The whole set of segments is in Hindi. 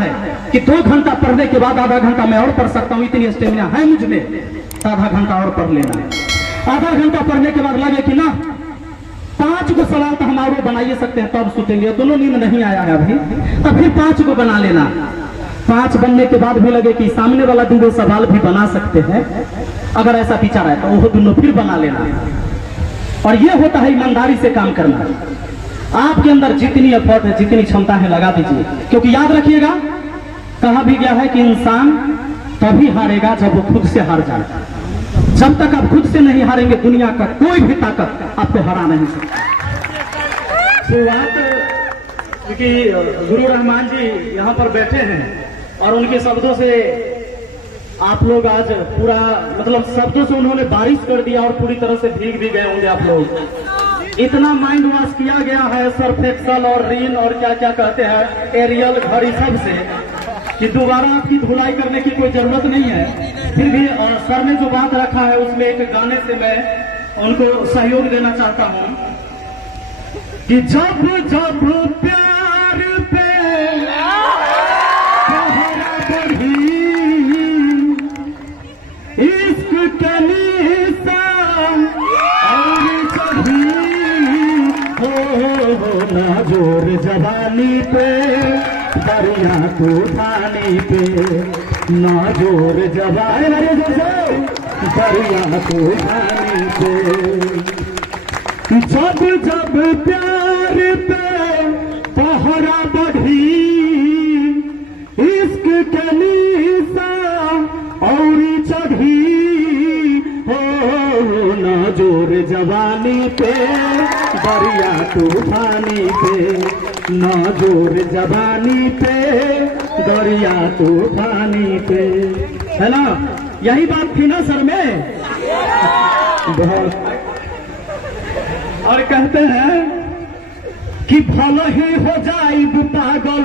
है कि 2 घंटा पढ़ने के बाद आधा घंटा मैं और पढ़ सकता हूँ, इतनी स्टेमिना है मुझ में, तो आधा घंटा और पढ़ लेना। आधा घंटा पढ़ने के बाद लगे कि ना 5 को सवाल तो हम और बना ही सकते हैं, तब सोचेंगे दोनों नींद नहीं आया है अभी, तो फिर 5 को बना लेना। 5 बनने के बाद भी लगे कि सामने वाला 2 सवाल भी बना सकते हैं, अगर ऐसा विचार है तो वो दोनों फिर बना लेना। और ये होता है ईमानदारी से काम करना। आपके अंदर जितनी एफर्ट है, जितनी क्षमता है, लगा दीजिए, क्योंकि याद रखिएगा कहा भी गया है कि इंसान तभी हारेगा जब वो खुद से हार जाए। जब तक आप खुद से नहीं हारेंगे, दुनिया का कोई भी ताकत आपको हरा नहीं सकता। क्योंकि गुरु रहमान जी यहाँ पर बैठे हैं और उनके शब्दों से आप लोग आज पूरा मतलब शब्दों से उन्होंने बारिश कर दिया और पूरी तरह से भीग भी गए होंगे आप लोग। इतना माइंड वॉश किया गया है सर्फ एक्सल और रीन और क्या क्या कहते हैं एरियल घड़ी सब से कि दोबारा आपकी धुलाई करने की कोई जरूरत नहीं है। फिर भी और सर ने जो बात रखा है उसमें एक गाने से मैं उनको सहयोग देना चाहता हूँ कि जब जब प्यार पे इश्क के निशान और कभी हो ना जोर जवानी पे दरिया तूफानी पे, ना जोर जवानी दरिया तूफानी पे। जब जब प्यार पे पहरा बढ़ी इश्क के निशान और चढ़ी हो ना जोर जवानी पे दरिया तूफानी पे, ना जोर जवानी पे दरिया तूफानी पे। है ना, यही बात थी ना सर में बहुत। और कहते हैं कि भला ही हो जाए पागल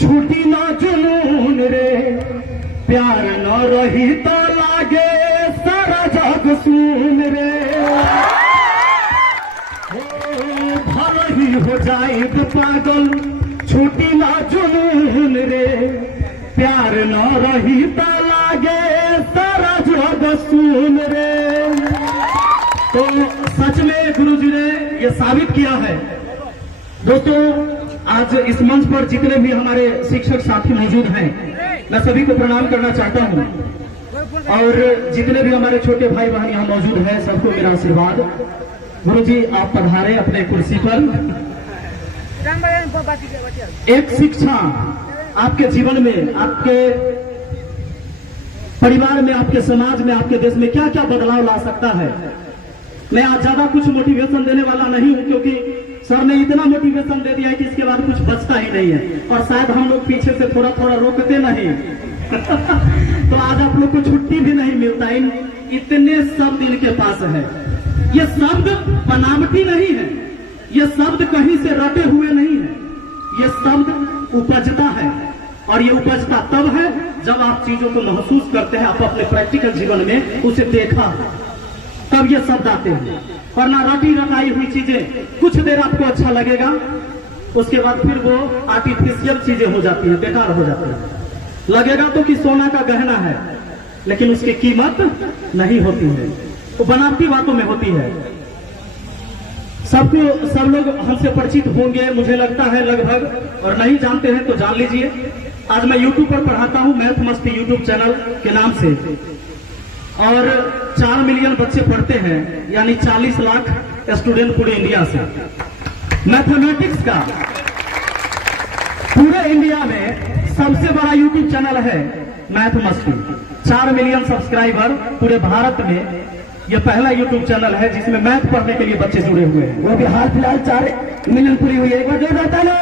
छूटी ना जुनून रे, प्यार न रही तो लागे सारा जग सुन रे। भला ही हो जाए पागल छूटी ना जुनून रे, प्यार न रही तो लागे सारा जग सुन रे। तो सच में गुरुजी ने ये साबित किया है। दोस्तों आज इस मंच पर जितने भी हमारे शिक्षक साथी मौजूद हैं, मैं सभी को प्रणाम करना चाहता हूं और जितने भी हमारे छोटे भाई बहन यहाँ मौजूद हैं सबको मेरा आशीर्वाद। गुरुजी आप पधारे अपने कुर्सी पर। एक शिक्षा आपके जीवन में, आपके परिवार में, आपके समाज में, आपके देश में क्या क्या बदलाव ला सकता है। मैं आज ज्यादा कुछ मोटिवेशन देने वाला नहीं हूं क्योंकि सर ने इतना मोटिवेशन दे दिया है कि इसके बाद कुछ बचता ही नहीं है और शायद हम लोग पीछे से थोड़ा थोड़ा रोकते नहीं तो आज आप लोग को छुट्टी भी नहीं मिलता। इतने शब्द इनके पास है। ये शब्द बनावटी नहीं है, ये शब्द कहीं से रटे हुए नहीं है, ये शब्द उपजता है और ये उपजता तब है जब आप चीजों को महसूस करते हैं, आप अपने प्रैक्टिकल जीवन में उसे देखा तब ये शब्द आते हैं। और ना रटी रटाई हुई चीजें कुछ देर आपको अच्छा लगेगा, उसके बाद फिर वो आर्टिफिशियल चीजें हो जाती हैं, बेकार हो जाती है। लगेगा तो कि सोना का गहना है लेकिन उसकी कीमत नहीं होती है, वो बनावटी बातों में होती है। सब लोग हमसे परिचित होंगे मुझे लगता है लगभग, और नहीं जानते हैं तो जान लीजिए। आज मैं यूट्यूब पर पढ़ाता हूं मैथ मस्ती यूट्यूब चैनल के नाम से और 4 मिलियन बच्चे पढ़ते हैं, यानी 40 लाख स्टूडेंट पूरे इंडिया से। मैथमेटिक्स का पूरे इंडिया में सबसे बड़ा यूट्यूब चैनल है मैथ मस्ती। 4 मिलियन सब्सक्राइबर पूरे भारत में यह पहला यूट्यूब चैनल है जिसमें मैथ पढ़ने के लिए बच्चे जुड़े हुए हैं। वो भी हाल फिलहाल 4 मिलियन पूरी हुई है, एक बार जोरदार तालियां।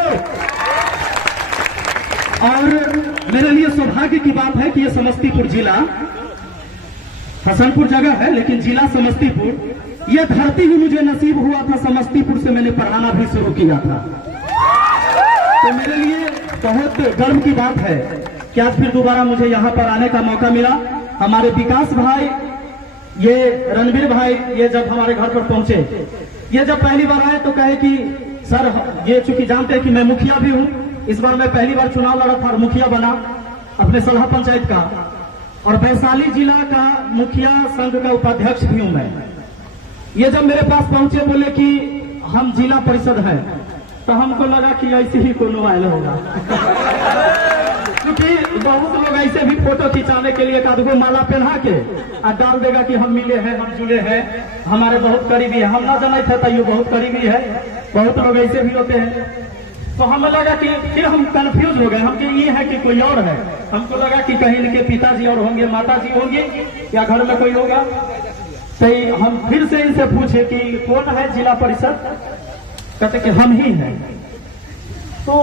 और मेरे लिए सौभाग्य की बात है कि यह समस्तीपुर जिला, हसनपुर जगह है लेकिन जिला समस्तीपुर, यह धरती भी मुझे नसीब हुआ था। समस्तीपुर से मैंने पढ़ाना भी शुरू किया था, तो मेरे लिए बहुत गर्व की बात है कि आज फिर दोबारा मुझे यहाँ पर आने का मौका मिला। हमारे विकास भाई, ये रणवीर भाई, ये जब हमारे घर पर पहुंचे, ये जब पहली बार आए तो कहे कि सर ये चूंकि जानते हैं कि मैं मुखिया भी हूँ इस बार मैं पहली बार चुनाव लड़ा था और मुखिया बना अपने सलहा पंचायत का, और वैशाली जिला का मुखिया संघ का उपाध्यक्ष भी हूं मैं। ये जब मेरे पास पहुंचे बोले कि हम जिला परिषद है, तो हमको लगा कि ऐसे ही कोनो आयल होगा क्योंकि बहुत लोग ऐसे भी फोटो खिंचाने के लिए एक माला पहना के और डाल देगा कि हम मिले हैं, हम जुड़े हैं, हमारे बहुत करीबी है। हम ना जाने थे तो ये बहुत करीबी है, बहुत लोग ऐसे भी होते हैं। तो हमें लगा कि फिर हम कंफ्यूज हो गए, हम ये है कि कोई और है। हमको लगा कि कहीं इनके पिताजी और होंगे, माताजी होंगे, या घर में कोई होगा। तो हम फिर से इनसे पूछे कि कौन है जिला परिषद, कहते कि हम ही हैं। तो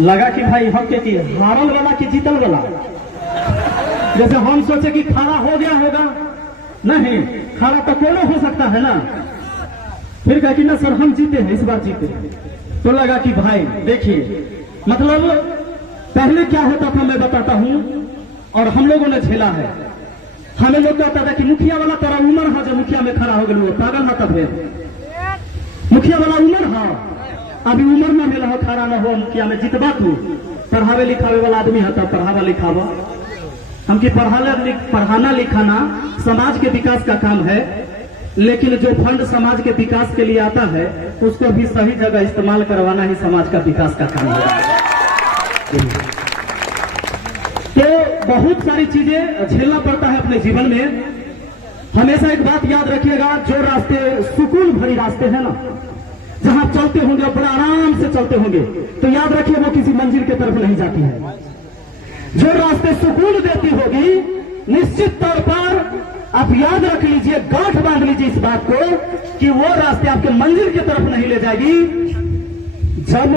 लगा कि भाई हम के कि हारल वाला कि जीतल वाला, जैसे हम सोचे कि खड़ा हो गया होगा, नहीं खड़ा तो कौन हो सकता है ना। फिर कहा कि ना सर हम जीते हैं, इस बार जीते। तो लगा कि भाई देखिए, मतलब पहले क्या होता था मैं बताता हूं, और हम लोगों ने झेला है। हमें लोग कहता था कि मुखिया वाला तेरा उम्र है, जो मुखिया में खड़ा हो गए पागल ना, तब मुखिया वाला उम्र है, अभी उम्र में मिला हो, खड़ा ना हो, मुखिया में जितबा तू। पढ़ावे लिखावे वाला आदमी है तब पढ़ावा लिखावा। हम की पढ़ाना लिखाना समाज के विकास का काम है, लेकिन जो फंड समाज के विकास के लिए आता है उसको भी सही जगह इस्तेमाल करवाना ही समाज का विकास का काम है। तो बहुत सारी चीजें झेलना पड़ता है अपने जीवन में। हमेशा एक बात याद रखिएगा, जो रास्ते सुकून भरी रास्ते हैं ना, जहां चलते होंगे और बड़ा आराम से चलते होंगे, तो याद रखिए वो किसी मंजिल की तरफ नहीं जाती है। जो रास्ते सुकून देती होगी, निश्चित तौर पर आप याद रख लीजिए, गांठ बांध लीजिए इस बात को कि वो रास्ते आपके मंजिल की तरफ नहीं ले जाएगी। जब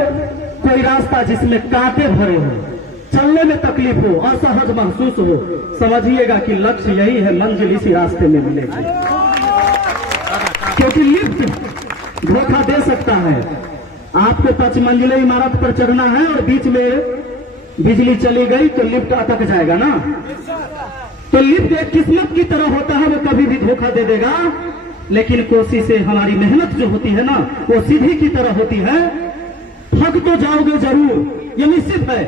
कोई रास्ता जिसमें कांटे भरे हो, चलने में तकलीफ हो, असहज महसूस हो, समझिएगा कि लक्ष्य यही है, मंजिल इसी रास्ते में मिलेगी। क्योंकि लिफ्ट धोखा दे सकता है। आपको 5 मंजिले इमारत पर चढ़ना है और बीच में बिजली चली गई तो लिफ्ट अटक जाएगा ना। तो लिफ्ट एक किस्मत की तरह होता है, वो कभी भी धोखा दे देगा। लेकिन कोशिश हमारी मेहनत जो होती है ना, वो सीधी की तरह होती है। थक तो जाओगे जरूर, ये निश्चित है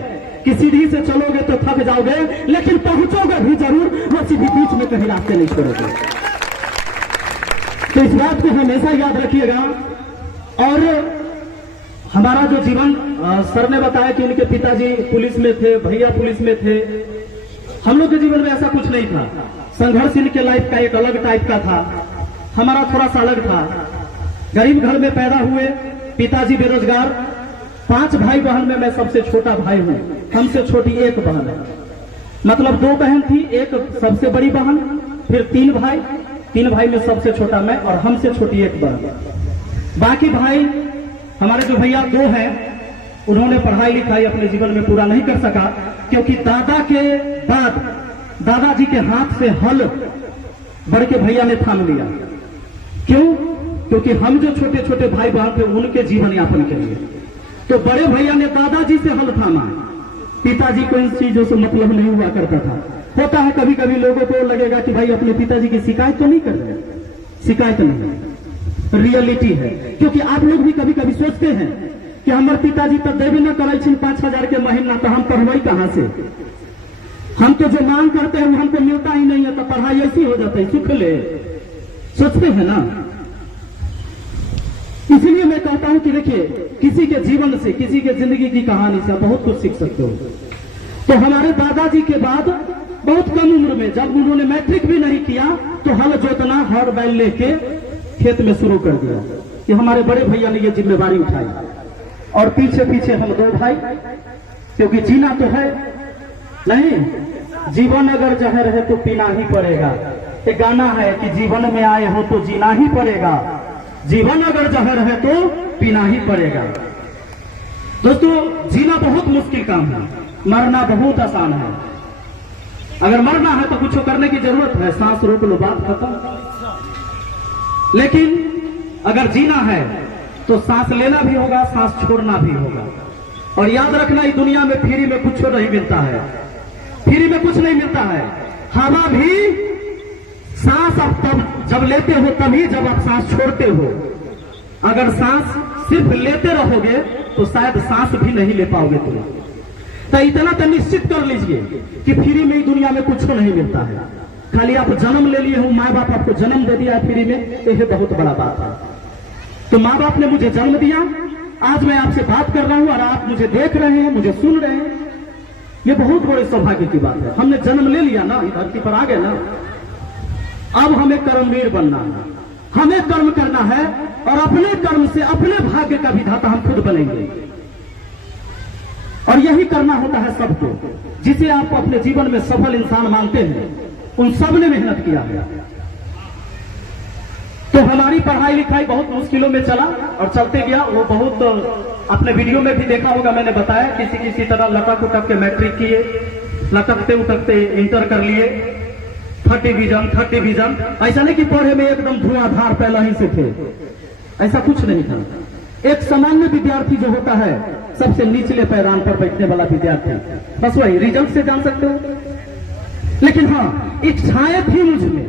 कि सीधी से चलोगे तो थक जाओगे, लेकिन पहुंचोगे भी जरूर, वो सीधी बीच में कहीं रास्ते नहीं छोड़ोगे। तो इस बात को हमेशा याद रखिएगा। और हमारा जो जीवन, सर ने बताया कि इनके पिताजी पुलिस में थे, भैया पुलिस में थे। हम लोग के जीवन में ऐसा कुछ नहीं था। संघर्ष इनके लाइफ का एक अलग टाइप का था, हमारा थोड़ा सा अलग था। गरीब घर में पैदा हुए, पिताजी बेरोजगार, 5 भाई बहन में मैं सबसे छोटा भाई हूं। हमसे छोटी एक बहन है, मतलब 2 बहन थी, एक सबसे बड़ी बहन, फिर 3 भाई, 3 भाई में सबसे छोटा मैं, और हमसे छोटी एक बहन। बाकी भाई हमारे जो भैया 2 हैं, उन्होंने पढ़ाई लिखाई अपने जीवन में पूरा नहीं कर सका, क्योंकि दादा के बाद दादाजी के हाथ से हल बड़े के भैया ने थाम लिया। क्यों? क्योंकि हम जो छोटे छोटे भाई बहन थे उनके जीवन यापन के लिए, तो बड़े भैया ने दादाजी से हल थामा। पिताजी को इन चीजों से मतलब नहीं हुआ करता था। होता है कभी कभी लोगों को लगेगा कि भाई अपने पिताजी की शिकायत तो नहीं कर रहे, शिकायत नहीं, रियलिटी है। क्योंकि आप लोग भी कभी कभी सोचते हैं कि हमारे पिताजी तो देवे न करे 5,000 के महीना, तो हम पढ़वाई कहां से? हम तो जो मांग करते हैं वो हमको मिलता ही नहीं है, तो पढ़ाई ऐसी हो जाता है, सुख ले, सोचते हैं ना। इसलिए मैं कहता हूं कि देखिए, किसी के जीवन से, किसी के जिंदगी की कहानी से बहुत कुछ सीख सकते हो। तो हमारे दादाजी के बाद बहुत कम उम्र में, जब उन्होंने मैट्रिक भी नहीं किया, तो हल जोतना, हर बैल लेके खेत में शुरू कर दिया। कि हमारे बड़े भैया ने ये जिम्मेवारी उठाई, और पीछे पीछे हम 2 भाई, क्योंकि जीना तो है नहीं, जीवन अगर जहर है तो पीना ही पड़ेगा। एक गाना है कि जीवन में आए हो तो जीना ही पड़ेगा, जीवन अगर जहर है तो पीना ही पड़ेगा। दोस्तों, जीना बहुत मुश्किल काम है, मरना बहुत आसान है। अगर मरना है तो कुछ करने की जरूरत है, सांस रोक लो, बात खत्म। लेकिन अगर जीना है तो सांस लेना भी होगा, सांस छोड़ना भी होगा। और याद रखना, इस दुनिया में फ्री में कुछ नहीं मिलता है, फ्री में कुछ नहीं मिलता है। हवा भी सांस आप तब जब लेते हो तभी जब आप सांस छोड़ते हो। अगर सांस सिर्फ लेते रहोगे तो शायद सांस भी नहीं ले पाओगे तुम। तो इतना तो निश्चित कर लीजिए कि फ्री में ही दुनिया में कुछ नहीं मिलता है। खाली आप जन्म ले लिए हो, माँ बाप आपको जन्म दे दिया है फ्री में, तो यह बहुत बड़ा बात है। तो माँ बाप ने मुझे जन्म दिया, आज मैं आपसे बात कर रहा हूं और आप मुझे देख रहे हैं, मुझे सुन रहे हैं, ये बहुत बड़े सौभाग्य की बात है। हमने जन्म ले लिया ना, इस धरती पर आ गए ना, अब हमें कर्मवीर बनना है, हमें कर्म करना है और अपने कर्म से अपने भाग्य का विधाता हम खुद बनेंगे। और यही करना होता है सबको। जिसे आप अपने जीवन में सफल इंसान मानते हैं, उन सब ने मेहनत किया है। तो हमारी पढ़ाई लिखाई बहुत मुश्किलों में चला और चलते गया। वो बहुत अपने वीडियो में भी देखा होगा, मैंने बताया किसी किसी तरह लटक उटक के मैट्रिक किए, लटकते उटकते इंटर कर लिए, थर्ड डिवीजन। ऐसा नहीं कि पढ़े में एकदम धुआंधार पहले ही से थे, ऐसा कुछ नहीं था। एक सामान्य विद्यार्थी जो होता है, सबसे निचले पैरान पर बैठने वाला विद्यार्थी, बस वही रिजल्ट से जान सकते हो। लेकिन हाँ, इच्छाएं थी मुझ में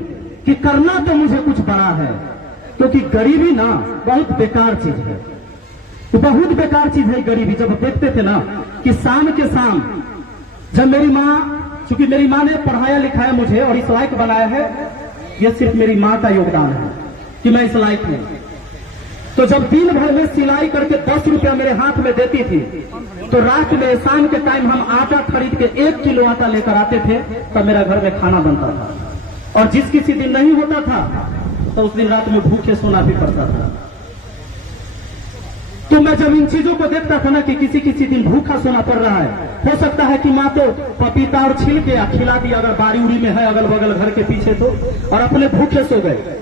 कि करना तो मुझे कुछ बड़ा है, क्योंकि गरीबी ना बहुत बेकार चीज है, तो बहुत बेकार चीज है गरीबी। जब देखते थे ना कि शाम के शाम जब मेरी माँ, चूंकि मेरी माँ ने पढ़ाया लिखाया मुझे और इस लायक बनाया है, यह सिर्फ मेरी माँ का योगदान है कि मैं इस लायक हूं। तो जब दिन भर में सिलाई करके 10 रुपया मेरे हाथ में देती थी, तो रात में शाम के टाइम हम आटा खरीद के 1 किलो आटा लेकर आते थे, तब मेरा घर में खाना बनता था। और जिस किसी दिन नहीं होता था तो उस दिन रात में भूखे सोना भी पड़ता था। तो मैं जब इन चीजों को देखता था ना कि किसी किसी दिन भूखा सोना पड़ रहा है, हो सकता है कि माँ तो पपीता और छिल के खिला दिया अगर बाड़ी उड़ी में है अगल बगल घर के पीछे तो, और अपने भूखे सो गए,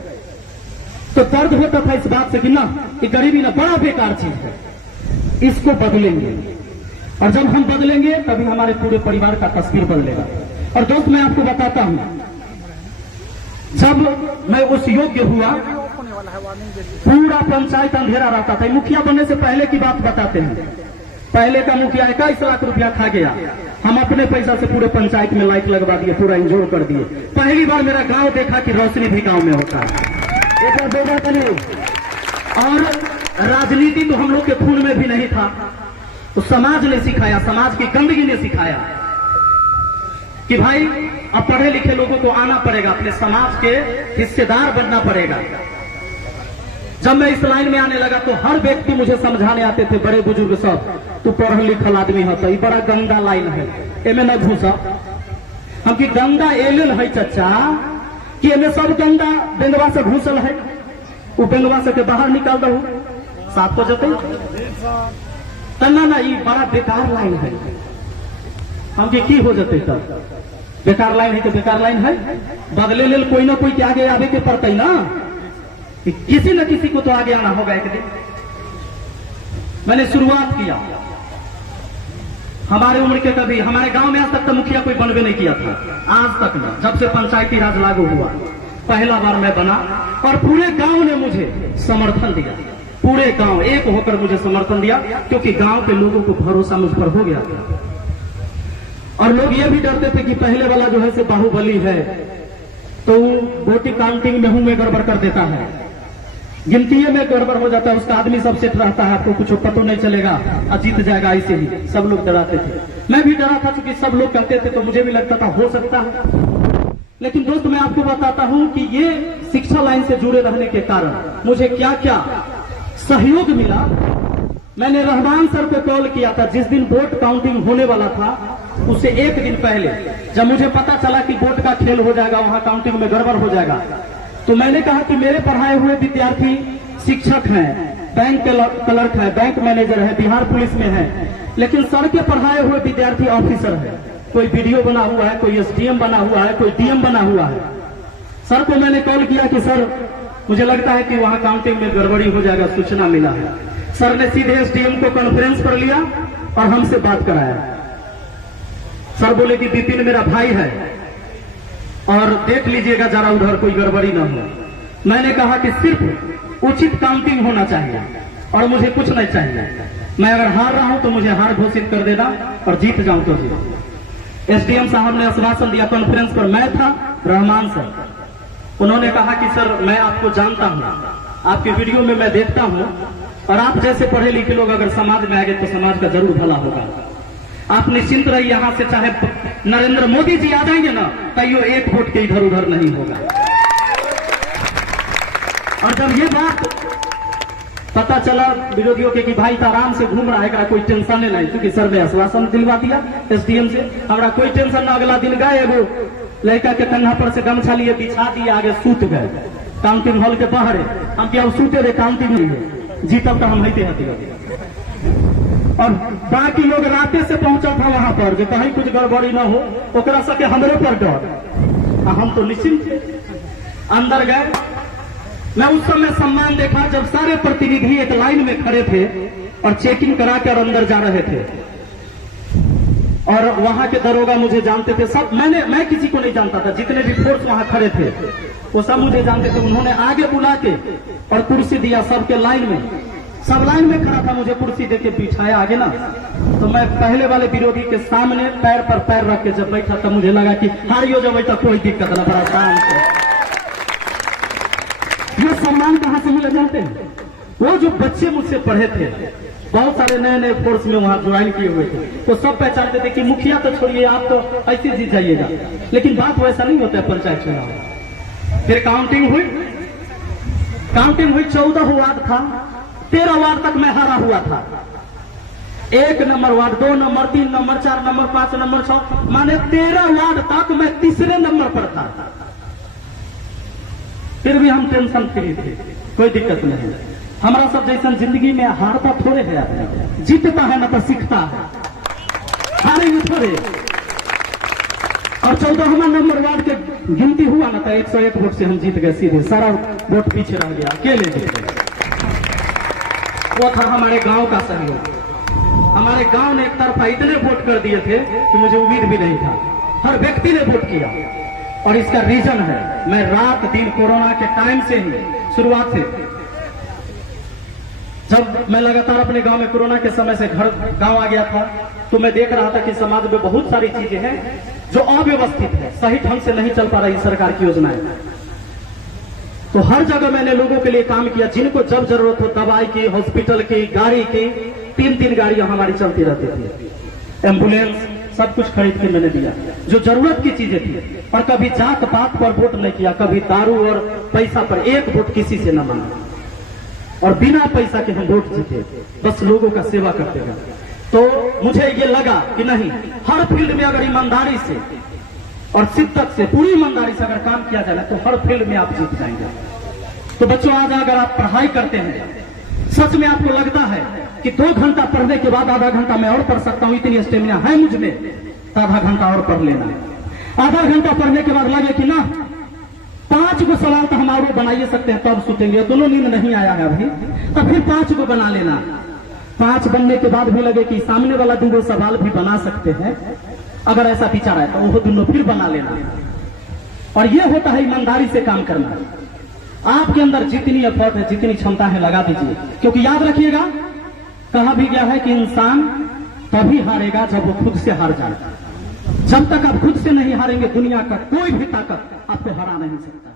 तो दर्द होता था इस बात से कि ना, कि गरीबी ना बड़ा बेकार चीज है, इसको बदलेंगे। और जब हम बदलेंगे तभी हमारे पूरे परिवार का तस्वीर बदलेगा। और दोस्त मैं आपको बताता हूं, जब मैं उस योग्य हुआ, पूरा पंचायत अंधेरा रहता था। मुखिया बनने से पहले की बात बताते हैं। पहले का मुखिया 21 लाख रुपया खा गया, हम अपने पैसा से पूरे पंचायत में लाइट लगवा दिए, पूरा इंजोर कर दिए। पहली बार मेरा गांव देखा कि रोशनी भी गांव में होता है। और राजनीति तो हम लोग के खून में भी नहीं था, तो समाज ने सिखाया, समाज की गंदगी ने सिखाया कि भाई अब पढ़े लिखे लोगों को आना पड़ेगा, अपने समाज के हिस्सेदार बनना पड़ेगा। जब मैं इस लाइन में आने लगा तो हर व्यक्ति मुझे समझाने आते थे, बड़े बुजुर्ग सब, तू पढ़ लिखल आदमी है, तो ये बड़ा गंदा लाइन है, एमे न घुसा। हम की गंदा एल है चचा, कि एमे सब गंदा बेंगवा से घुसल है, वो बेंगवा से के बाहर निकाल दो, साफ हो जाते। तना ना ये बड़ा बेकार लाइन है, हम की हो जाते तब बेकार लाइन है, तो बेकार लाइन है, बदले लेल कोई ना कोई के आगे आवे के पड़ते ना, कि किसी न किसी को तो आगे आना होगा एक दिन। मैंने शुरुआत किया, हमारे उम्र के कभी हमारे गांव में आज तक तो मुखिया कोई बनवे नहीं किया था, आज तक ना, जब से पंचायती राज लागू हुआ पहला बार मैं बना, और पूरे गांव ने मुझे समर्थन दिया, पूरे गांव एक होकर मुझे समर्थन दिया, क्योंकि गांव के लोगों को भरोसा मुझ पर हो गया था। और लोग ये भी डरते थे कि पहले वाला जो है से बाहुबली है, तो वोटिंग काउंटिंग में हूं में गड़बड़ कर देता है, गिनती में गड़बड़ हो जाता है, उसका आदमी सब सेट रहता है, आपको कुछ पता नहीं चलेगा और जीत जाएगा, ऐसे ही सब लोग डराते थे। मैं भी डरा था, क्योंकि सब लोग कहते थे, तो मुझे भी लगता था हो सकता है। लेकिन दोस्त मैं आपको बताता हूं कि ये शिक्षा लाइन से जुड़े रहने के कारण मुझे क्या क्या सहयोग मिला। मैंने रहमान सर को कॉल किया था, जिस दिन वोट काउंटिंग होने वाला था उससे एक दिन पहले, जब मुझे पता चला कि वोट का खेल हो जाएगा, वहां काउंटिंग में गड़बड़ हो जाएगा, तो मैंने कहा कि मेरे पढ़ाए हुए विद्यार्थी शिक्षक हैं, बैंक क्लर्क है, बैंक मैनेजर है, बिहार पुलिस में है, लेकिन सर के पढ़ाए हुए विद्यार्थी ऑफिसर है, कोई बीडीओ बना हुआ है, कोई एसडीएम बना हुआ है, कोई डीएम बना हुआ है। सर को मैंने कॉल किया कि सर मुझे लगता है कि वहां काउंटिंग में गड़बड़ी हो जाएगा, सूचना मिला है। सर ने सीधे एसडीएम को कॉन्फ्रेंस कर लिया और हमसे बात कराया। सर बोले कि विपिन मेरा भाई है और देख लीजिएगा जरा उधर कोई गड़बड़ी ना हो। मैंने कहा कि सिर्फ उचित काउंटिंग होना चाहिए और मुझे कुछ नहीं चाहिए, मैं अगर हार रहा हूं तो मुझे हार घोषित कर देना और जीत जाऊं तो जीत। एसडीएम साहब ने आश्वासन दिया। कॉन्फ्रेंस पर मैं था, रहमान सर, उन्होंने कहा कि सर मैं आपको जानता हूं, आपके वीडियो में मैं देखता हूं और आप जैसे पढ़े लिखे लोग अगर समाज में आ गए तो समाज का जरूर भला होगा। आप निश्चिंत रहिए, यहां से चाहे नरेंद्र मोदी जी आ जाएंगे ना, कईयो एक वोट के इधर उधर नहीं होगा। और जब ये बात पता चला विरोधियों के कि भाई तो आराम से घूम रहा है, कोई टेंशन नहीं, क्योंकि सर ने आश्वासन दिलवा दिया एसडीएम से, हमारा कोई टेंशन ना। अगला दिन गए, एगो लड़का के कंधा पर से गमछा लिए बिछा दिया, आगे सूत गए काउंटिंग हॉल के बाहर। हम क्या सूते रहे, काउंटिंग नहीं है, जीतब तो हम हईते हती। और बाकी लोग राते से पहुंचा था वहां पर जो कहीं कुछ गड़बड़ी ना हो, ओकरा सके हमरे पर डर। हम तो निश्चिंत थे, अंदर गए। मैं उस समय सम्मान देखा जब सारे प्रतिनिधि एक लाइन में खड़े थे और चेकिंग करा कर अंदर जा रहे थे। और वहां के दरोगा मुझे जानते थे सब, मैं किसी को नहीं जानता था, जितने भी फोर्स वहां खड़े थे वो सब मुझे जानते थे। उन्होंने आगे बुला के और कुर्सी दिया सबके लाइन में, सब लाइन में खड़ा था, मुझे कुर्सी देके बिठाया आगे ना। तो मैं पहले वाले विरोधी के सामने पैर पर पैर रख के जब बैठा तब मुझे लगा कि हारियो जब बैठा कोई दिक्कत ना, बड़ा शांत है। ये सम्मान कहां से मिले जानते हैं? वो जो बच्चे मुझसे पढ़े थे, बहुत सारे नए नए फोर्स में वहां ज्वाइन किए हुए थे, तो सब पहचानते थे कि मुखिया तो छोड़िए, आप तो ऐसे जीत जाइएगा। लेकिन बात वैसा नहीं होता है पंचायत चुनाव। फिर काउंटिंग हुई, 14 वार्ड था, 13 वार्ड तक मैं हारा हुआ था। 1 number ward, 2 number, 3 number, 4 number, 5 number, 6, माने 13 वार्ड तक मैं तीसरे नंबर पर था। फिर भी हम टेंशन फ्री थे, कोई दिक्कत नहीं। हमारा सब जैसा जिंदगी में हारता थोड़े है आदमी, जीतता है ना तो सीखता है, हारेंगे थोड़े। और 14वां नंबर वार्ड के गिनती हुआ ना था, 101 वोट से हम जीत गए सीधे, सारा वोट पीछे रह गया, अकेले जीत गए। वो था हमारे गांव का सहयोग। हमारे गांव ने एक तरफा इतने वोट कर दिए थे कि मुझे उम्मीद भी नहीं था, हर व्यक्ति ने वोट किया। और इसका रीजन है, मैं रात दिन कोरोना के टाइम से ही, शुरुआत से, जब मैं लगातार अपने गांव में कोरोना के समय से गांव आ गया था, तो मैं देख रहा था कि समाज में बहुत सारी चीजें हैं जो अव्यवस्थित है, सही ढंग से नहीं चल पा रही सरकार की योजनाएं। तो हर जगह मैंने लोगों के लिए काम किया, जिनको जब जरूरत हो दवाई की, हॉस्पिटल की, गाड़ी की, 3-3 गाड़ियां हमारी चलती रहती थी, एम्बुलेंस, सब कुछ खरीद के मैंने दिया जो जरूरत की चीजें थी। और कभी जात पात पर वोट नहीं किया, कभी दारू और पैसा पर एक वोट किसी से न मांगा, और बिना पैसा के हम वोट जीते, बस लोगों का सेवा करते गए। तो मुझे ये लगा कि नहीं, हर फील्ड में अगर ईमानदारी से और शिद्दत से, पूरी ईमानदारी से अगर काम किया जाए तो हर फील्ड में आप जीत जाएंगे। तो बच्चों, आज अगर आप पढ़ाई करते हैं, सच में आपको लगता है कि 2 घंटा पढ़ने के बाद आधा घंटा मैं और पढ़ सकता हूं, इतनी स्टेमिना है मुझ में, तो आधा घंटा और पढ़ लेना। आधा घंटा पढ़ने के बाद लगे कि ना 5 को सवाल तो हम और बना ही सकते हैं, तब सुतेंगे, दोनों नींद नहीं आया है अभी, तो फिर 5 को बना लेना। 5 बनने के बाद भी लगे कि सामने वाला 2 सवाल भी बना सकते हैं, अगर ऐसा विचार है तो वो दोनों फिर बना लेना। और ये होता है ईमानदारी से काम करना। आपके अंदर जितनी एफर्ट है, जितनी क्षमता है, लगा दीजिए, क्योंकि याद रखिएगा, कहा भी गया है कि इंसान तभी हारेगा जब वो खुद से हार जाएगा। जब तक आप खुद से नहीं हारेंगे, दुनिया का कोई भी ताकत आपको हरा नहीं सकता।